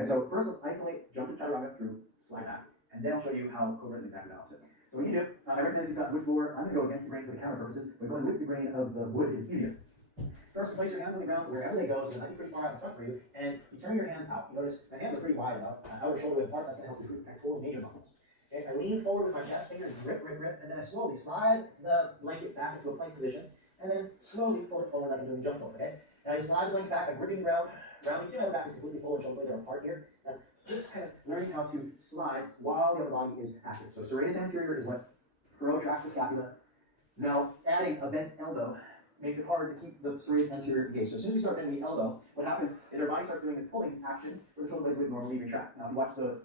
Okay, so first let's isolate jump to chaturanga through slide back, and then I'll show you how cobra is exactly the opposite. So what you do, I recommend if you've got wood floor, I'm going to go against the grain for the camera purposes, but going with the grain of the wood is easiest. First, place your hands on the ground wherever they go, so that might be pretty far out in front for you, and you turn your hands out. You notice my hands are pretty wide about outer shoulder width apart. That's going to help you recruit pectoral major muscles. Okay, I lean forward with my chest, fingers grip, and then I slowly slide the blanket back into a plank position, and then slowly pull it forward like I'm doing jump forward. Okay, now you slide the blanket back by gripping the ground. You see how the back is completely full and shoulder blades are apart here. That's just kind of learning how to slide while the other body is active. So serratus anterior is what protracts the scapula. Now, adding a bent elbow makes it hard to keep the serratus anterior engaged. So as soon as we start bending the elbow, what happens is our body starts doing this pulling action where the shoulder blades would normally retract. Now, if you watch the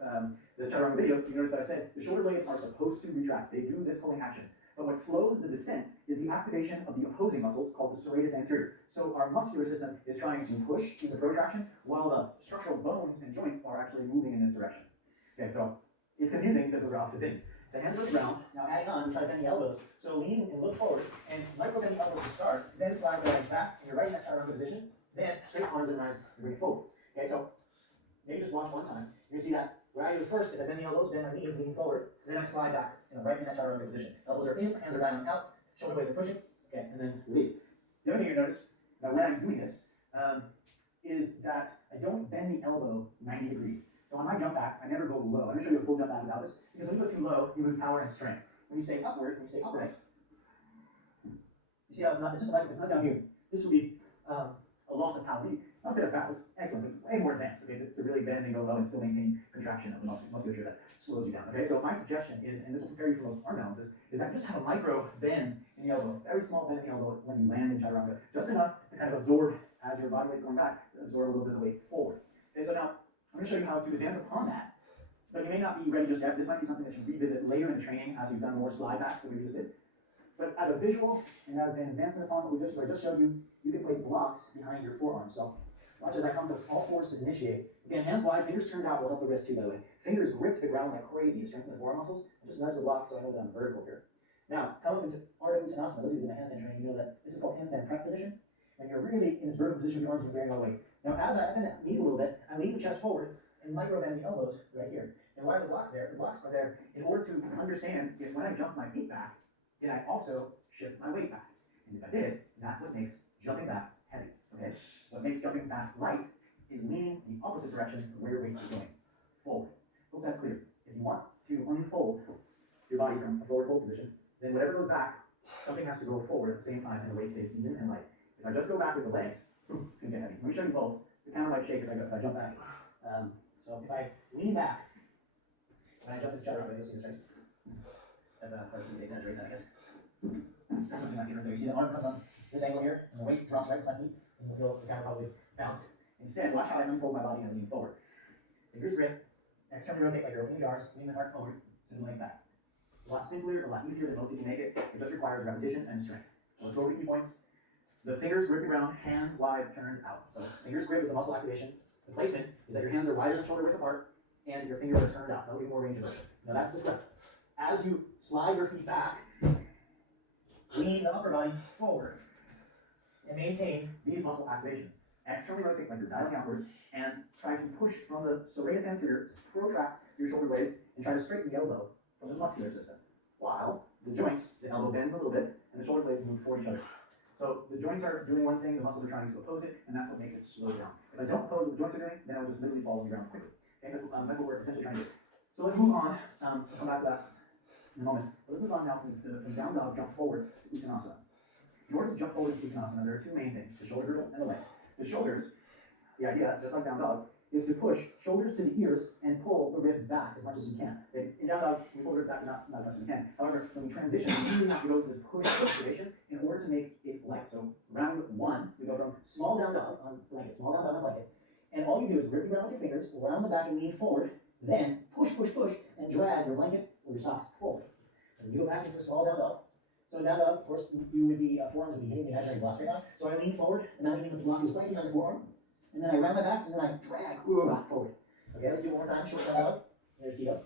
chaturanga video, you notice that I said the shoulder blades are supposed to retract. They do this pulling action. But what slows the descent is the activation of the opposing muscles called the serratus anterior. So our muscular system is trying to push into protraction while the structural bones and joints are actually moving in this direction. Okay, so it's confusing because those are opposite things. The hands are the ground. Now adding on, try to bend the elbows. So lean and look forward, and micro bend the elbows to start, then slide the legs back, and you're right in that chaturanga position, then straight arms and rise and bring it forward. Okay, so maybe just watch one time. You see that what I do first is I bend the elbows, bend my knees, lean forward, and then I slide back, right in that chaturanga position. Elbows are in, hands are down and out, shoulder blades are pushing, okay, and then release. The other thing you notice when I'm doing this is that I don't bend the elbow 90 degrees. So on my jump backs, I never go low. I'm going to show you a full jump back without this, because when you go too low, you lose power and strength. When you stay upward, when you stay upright, you see how it's just like it's not down here. This would be a loss of power. I don't say that's backwards. Excellent. It's way more advanced. Okay, to really bend and go low and still maintain contraction of the musculature that slows you down. Okay, so my suggestion is, and this will prepare you for most arm balances, is that just have a micro bend in the elbow, very small bend in the elbow when you land in chaturanga, just enough to kind of absorb as your body weight's going back, to absorb a little bit of the weight forward. Okay, so now I'm going to show you how to advance upon that, but you may not be ready just yet. This might be something that you revisit later in training as you've done more slide backs that we just did. But as a visual and as an advancement upon what I just showed you, you can place blocks behind your forearms. So watch as I come to all fours to initiate. Again, hands wide, fingers turned out will help the wrist too, by the way. Fingers grip the ground like crazy to strengthen the forearm muscles. And just nudge the block so I know that I'm vertical here. Now, come up into Ardha Uttanasana. Those of you who do my handstand training, you know that this is called handstand prep position. And you're really in this vertical position with your arms bearing all weight. Now, as I bend the knees a little bit, I lean the chest forward and micro bend the elbows right here. And why are the blocks there? The blocks are there in order to understand if when I jump my feet back, did I also shift my weight back? And if I did, that's what makes jumping back heavy. Okay? What makes jumping back light is leaning the opposite direction of where your weight is going, forward. Hope that's clear. If you want to unfold your body from a forward fold position, then whatever goes back, something has to go forward at the same time, and the weight stays even and light. If I just go back with the legs, it's going to get heavy. Let me show you both. The camera might shake if I jump back. So if I lean back, when I jump into chaturanga, you'll see this, right? That's hard to exaggerate that, I guess. That's something like it right there. You see the arm comes on this angle here, and the weight drops right to my feet, and you'll feel the camera probably bounce. Instead, watch how I unfold my body and lean forward. Fingers grip, externally rotate like you're opening jars, lean the heart forward, send the legs back. A lot simpler, a lot easier than most people make it. It just requires repetition and strength. So let's go over the key points. The fingers grip the ground, hands wide, turned out. So fingers grip is the muscle activation. The placement is that your hands are wider than shoulder width apart, and your fingers are turned out. That will give more range of motion. Now that's the grip. As you slide your feet back, lean the upper body forward, and maintain these muscle activations. Externally rotate like you're dialing outward, and try to push from the serratus anterior, protract your shoulder blades, and try to straighten the elbow from the muscular system. While the joints, the elbow bends a little bit, and the shoulder blades move toward each other. So the joints are doing one thing, the muscles are trying to oppose it, and that's what makes it slow down. If I don't oppose what the joints are doing, then I'll just literally fall on the ground quickly. Okay, that's what we're essentially trying to do. So let's move on. I'll come back to that in a moment. But let's move on now from down dog, jump forward to Uttanasana. In order to jump forward to Uttanasana, there are two main things, the shoulder girdle and the legs. The shoulders, the idea, just like down dog, is to push shoulders to the ears and pull the ribs back as much as you can. In down dog, we pull the ribs back not as much as we can. However, when we transition, we really have to go to this push situation in order to make it light. So round one, we go from small down dog on blanket, small down dog on blanket, and all you do is grip the ground with your fingers, round the back and lean forward, then push, push, push, and drag your blanket or your socks forward. And you go back into a small down dog. So down dog, of course, you would be, forearms would be hitting the imaginary blocks right now. So I lean forward, imagining that the block is right behind the forearm, and then I round my back, and then I drag back forward. Okay, let's do it one more time. Short down dog. There's Tito.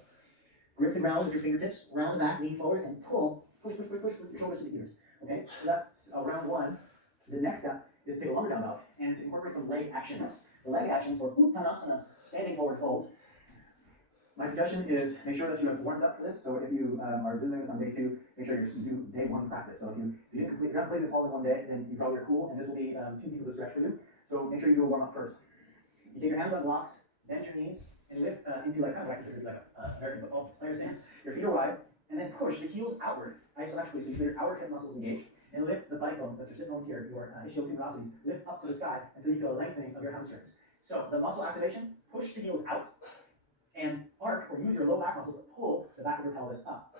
Grip the ground with your fingertips, round the back, lean forward, and pull, push, push, push, push with your shoulders to the ears. Okay, so that's round one. The next step is to take a longer down dog and to incorporate some leg actions. The leg actions for Uttanasana, standing forward fold. My suggestion is make sure that you have warmed up for this. So if you are visiting this on day 2, make sure you do day 1 practice. So if you didn't complete, if you haven't completed this all in one day, then you probably are cool, and this will be too deep of a stretch for you. So make sure you do a warm up first. You take your hands on blocks, bend your knees, and lift into like kind of what I consider like a American football player stance. Your feet are wide, and then push the heels outward isometrically, so you feel your outer hip muscles engaged, and lift the bite bones, that's your sit bones here, your ischial tuberosities, lift up to the sky until you feel a lengthening of your hamstrings. So the muscle activation, push the heels out, and arc or use your low back muscles to pull the back of your pelvis up.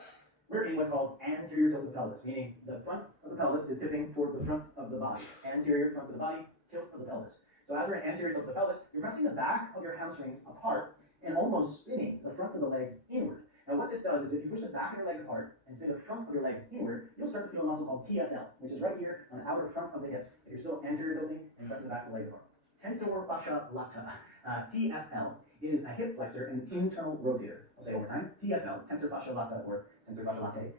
We're in what's called anterior tilt of the pelvis, meaning the front of the pelvis is tipping towards the front of the body. Anterior front of the body, tilt of the pelvis. So as we're in anterior tilt of the pelvis, you're pressing the back of your hamstrings apart and almost spinning the front of the legs inward. Now what this does is if you push the back of your legs apart and spin the front of your legs inward, you'll start to feel a muscle called TFL, which is right here on the outer front of the hip. If you're still anterior tilting and pressing the backs of the legs apart. Tensor fascia lata, TFL. It is a hip flexor and an internal rotator. I'll say it over time. TFL, tensor fascia lata, or tensor fascia latae,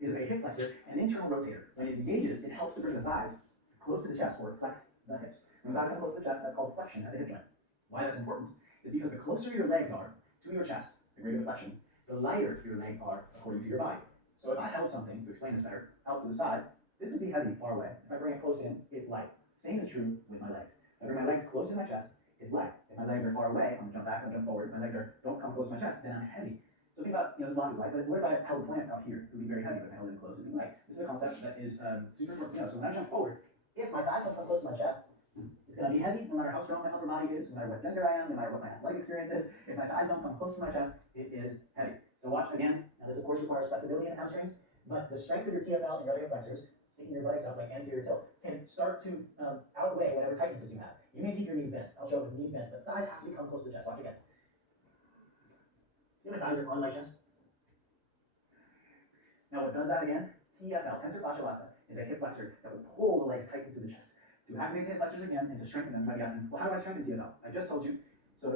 is a hip flexor and internal rotator. When it engages, it helps to bring the thighs close to the chest or flex the hips. When the thighs come close to the chest, that's called flexion at the hip joint. Why that's important is because the closer your legs are to your chest, the greater the flexion, the lighter your legs are according to your body. So if I held something, to explain this better, out to the side, this would be heavy far away. If I bring it close in, it's light. Same is true with my legs. If I bring my legs close to my chest, it's light. If my legs are far away, I'm gonna jump back, I'm gonna jump forward. If my legs don't come close to my chest, then I'm heavy. So think about, this body is light, but what if I held a plant out here? It would be very heavy, but if I held it close, it would be light. This is a concept that is super important to know. So when I jump forward, if my thighs don't come close to my chest, it's gonna be heavy no matter how strong my upper body is, no matter what gender I am, no matter what my athletic experience is. If my thighs don't come close to my chest, it is heavy. So watch again. Now this of course requires flexibility in the hamstrings, but the strength of your TFL and your other flexors, sticking your buttocks up like anterior tilt, can start to outweigh whatever tightnesses you have. You may keep your knees bent. I'll show up with knees bent, but thighs have to become close to the chest. Watch again. See my thighs are on my chest? Now what does that again? TFL, tensor fascia lata, is a hip flexor that will pull the legs tight into the chest. To activate the hip flexors again and to strengthen them, you might be asking, well, how do I strengthen TFL? I just told you. So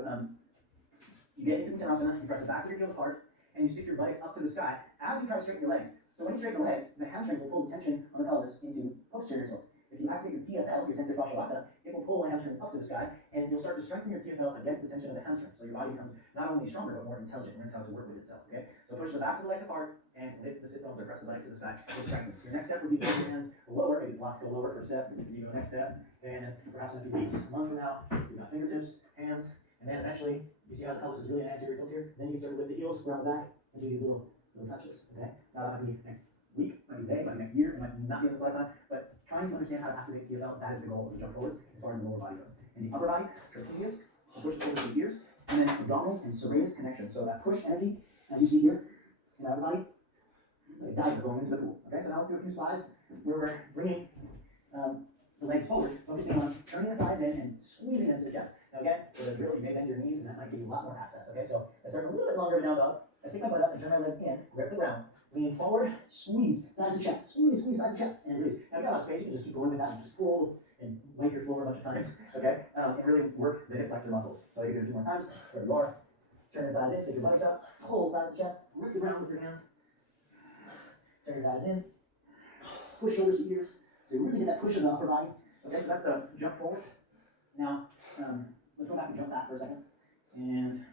you get into Uttanasana, you press the backs of your heels apart, and you stick your buttocks up to the sky as you try to straighten your legs. So when you straighten the legs, the hamstrings will pull the tension on the pelvis into posterior tilt. If you activate your TFL, your tensor fascia lata, it will pull the hamstrings up to the sky, and you'll start to strengthen your TFL against the tension of the hamstrings. So your body becomes not only stronger, but more intelligent. It learns how to work with itself, okay? So push the backs of the legs apart, and lift the sit bones or press the buttocks to the sky. It strengthens. Your next step would be to your hands lower, maybe the blocks go lower for a step, you go next step, and then perhaps in a few weeks, a month from now, you've got fingertips, hands, and then eventually, you see how the pelvis is really an anterior tilt here? Then you can start to lift the heels around the back and do these little touches, okay? Now that might be next week, might be day, might be next year, it might not be in this lifetime, but trying to understand how to activate TFL, that is the goal of the jump forwards as far as the lower body goes. In the upper body, trapezius, so push the shoulders to the ears, and then abdominals and serratus connection. So that push energy, as you see here, in the upper body, like a diver going into the pool. Okay, so now let's do a few slides where we're bringing the legs forward, focusing on turning the thighs in and squeezing them to the chest. Now again, for the drill, you may bend your knees, and that might give you a lot more access. Okay, so I start a little bit longer of a down dog. I stick my butt up and turn my legs in, grip the ground, lean forward, squeeze, thighs to chest, squeeze, thighs to chest, and release. Now if you got enough space, you can just keep going with that and just pull and wipe your floor a bunch of times, okay? And really work the hip flexor muscles. So you can do it a few more times. Where you are, turn your thighs in, stick your buttocks up, pull thighs to chest, grip the ground with your hands, turn your thighs in, push shoulders to ears. So you really get that push in the upper body. Okay, so that's the jump forward. Now, let's go back and jump back for a second. And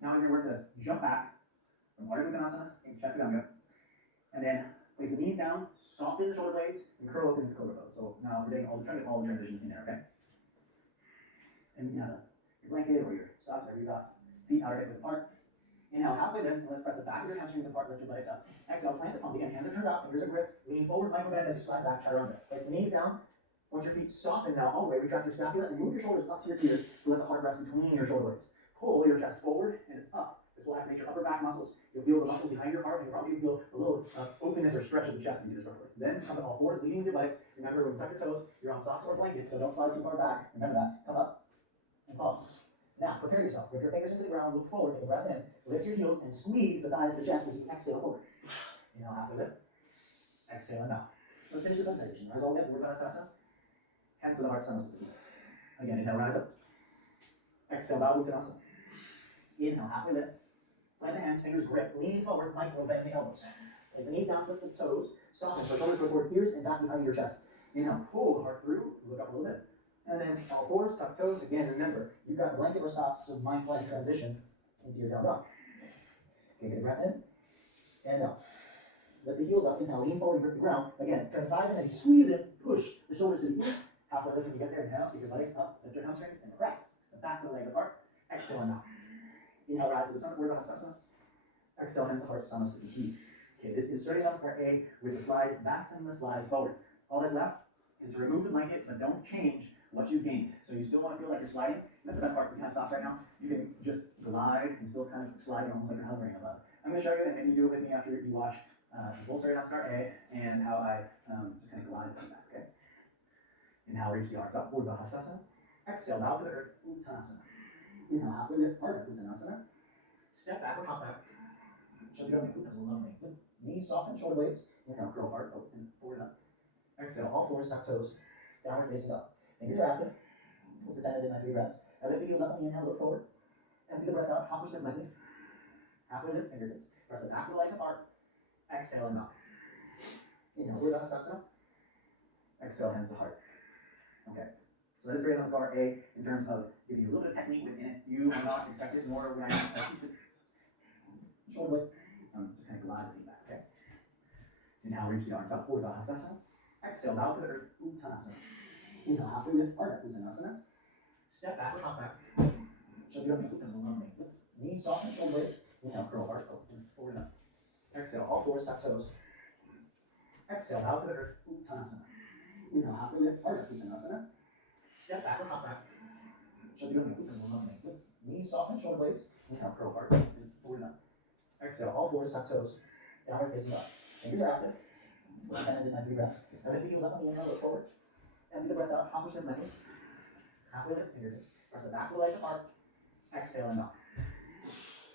now we're going to work the jump back from Ardha Uttanasana into Chaturanga. And then place the knees down, soften the shoulder blades, and curl open into Cobra Pose. So now we're getting trying to get all the transitions in there, okay? And you have your blanket or your socks, whatever you got, feet outer hip width apart. Inhale, halfway lift, and let's press the back of your hamstrings apart, lift your buttocks up. Exhale, plant the palms again, hands are turned out, fingers are gripped, lean forward, micro bend as you slide back, Chaturanga. Place the knees down, want your feet soften now all the way, retract your scapula, and move your shoulders up to your ears to let the heart rest between your shoulder blades. Pull your chest forward and up. This will activate your upper back muscles. You'll feel the muscle behind your heart, and you'll probably feel a little openness or stretch of the chest if you do this properly. Then come to all fours, leading with your buttocks. Remember, when you tuck your toes, you're on socks or blankets, so don't slide too far back. Remember that. Come up and pause. Now, prepare yourself. Grip your fingers into the ground, look forward, take a breath in, lift your heels, and squeeze the thighs to the chest as you exhale forward. Inhale, halfway lift. Exhale and down. Let's finish this exhalation. Rise all the way up, Urdhva hands to the heart, Samastiti. Again, inhale, rise up. Exhale, bow, Uttanasana. Inhale, halfway lift. Plant the hands, fingers grip, lean forward, micro bend the elbows. Place the knees down, flip the toes, soften, so shoulders go towards ears and back behind your chest. Inhale, pull the heart through, look up a little bit. And then L4s, tuck toes. Again, remember, you've got blanket or socks, so mindful as you transition into your down dog. Okay, take a breath in and out. Lift the heels up, inhale, lean forward and grip the ground. Again, turn the thighs in as you squeeze in, push the shoulders to the ears. Halfway lift when you get there, inhale, sweep your legs up, lift your hamstrings, and press the backs of the legs apart. Exhale and out. Inhale, rise to the center, Urdhva Hastasana. Exhale, hands to heart, Samasthiti. Okay, this is starting out start A with the slide backs and the slide forwards. All that's left is to remove the blanket, but don't change what you've gained. So you still want to feel like you're sliding. That's the best part. We have socks right now. You can just glide and still kind of sliding almost like you're hovering above. I'm going to show you, and maybe you do it with me after you watch both starting out start A and how I just kind of glide from that. Okay. Inhale, reach the arms up, Urdhva Hastasana. Exhale, bow to the earth, Uttanasana. Inhale, halfway lift, Ardha Uttanasana. Step back or hop back. Chaturanga Uttanasana, lovely. Knees soften, shoulder blades. Inhale, curl heart, open, forward up. Exhale, all fours, tuck toes, downward facing up. Fingers are active. Let's pretend I did my 3 breaths. I lift the heels up on the inhale, look forward. Empty the breath out, hop or step lightly. Halfway lift, fingertips. Press the backs of the legs apart. Exhale and knock. Inhale, Urdhva Hastasana. Exhale, hands to heart. Okay. So this is Urdhva Hastasana A in terms of giving you a little bit of technique within it. You are not expected more when I teach it. Shoulder blade. Just kind of gliding back, okay? Inhale, reach the arms up, Urdhva Hastasana. Exhale, bow to the earth, Uttanasana. Inhale, halfway lift, Ardha Uttanasana. Step back or hop back. Chaturanga Uttanasana, lovely. Knees soften, shoulder blades. Inhale, curl heart, open, forward up. Exhale, all fours, tuck toes. Exhale, bow to the earth, Uttanasana. Inhale, halfway lift, Ardha Uttanasana. Step back or hop back. Chaturanga Uttanasana, lovely. Knees soften, shoulder blades. Inhale, curl heart, open, forward up. Exhale, all fours, tuck toes. Downward facing up. Fingers are active. Pretend I did my 3 breaths. I lift the heels up on the inhale, look forward. Empty the breath out, hop or step lightly. Halfway lift, fingertips. Press the backs of the legs apart. Exhale and knock.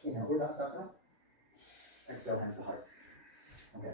Inhale, Urdhva Hastasana. Exhale, hands to heart. Okay.